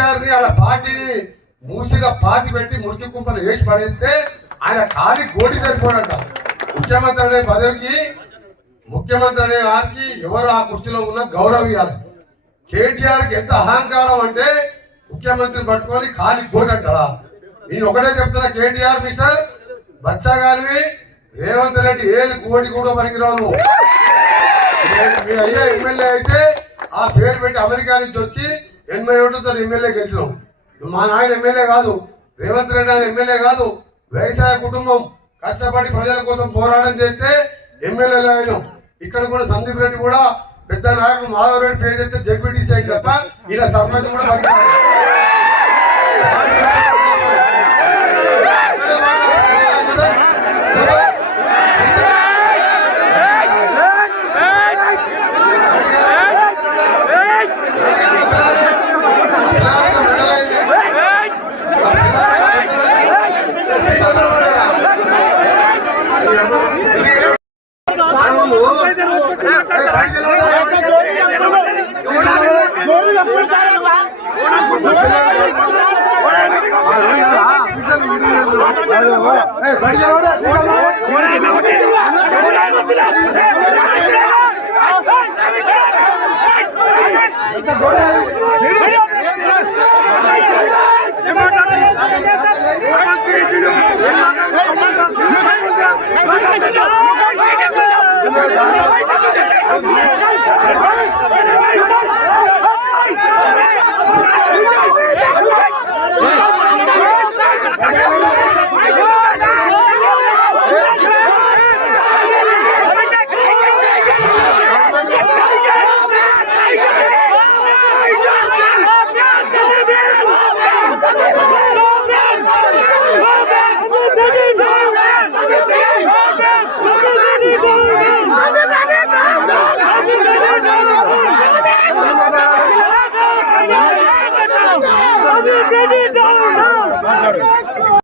కేటీఆర్ ని అలా పార్టీని మూసిగా పాతి పెట్టి మురికి కుంపలు వేసి పడేస్తే ఆయన ఖాళీ గోటి సరిపోడంట. ముఖ్యమంత్రి అనే పదవికి ముఖ్యమంత్రి అనే వారికి ఎవరు ఆ కుర్చీలో ఉన్న గౌరవం ఇవ్వాలి. కేటీఆర్కి ఎంత అహంకారం అంటే ముఖ్యమంత్రి పట్టుకొని ఖాళీ గోటి అంటాడా? నేను ఒకటే చెప్తున్నా, కేటీఆర్ మిస్టర్ బచ్చా గారివి రేవంత్ రెడ్డి ఏది కోటి కూడా పనికిరావు. మీ అయ్యా ఎమ్మెల్యే అయితే ఆ పేరు పెట్టి అమెరికా నుంచి వచ్చి 80 ఓట్లతో ఎమ్మెల్యే గెలిచినాం. మా నాయన ఎమ్మెల్యే కాదు, రేవంత్ రెడ్డి ఆయన ఎమ్మెల్యే కాదు. వ్యవసాయ కుటుంబం కష్టపడి ప్రజల కోసం పోరాటం చేస్తే ఎమ్మెల్యేలు అయినాం. ఇక్కడ కూడా సందీప్ రెడ్డి కూడా పెద్ద నాయకుడు మాధవ్ రెడ్డి పేరు చెప్తే జడ్పీటీసీ అయింది తప్ప ఇలా సర్పంచ్ కూడా No!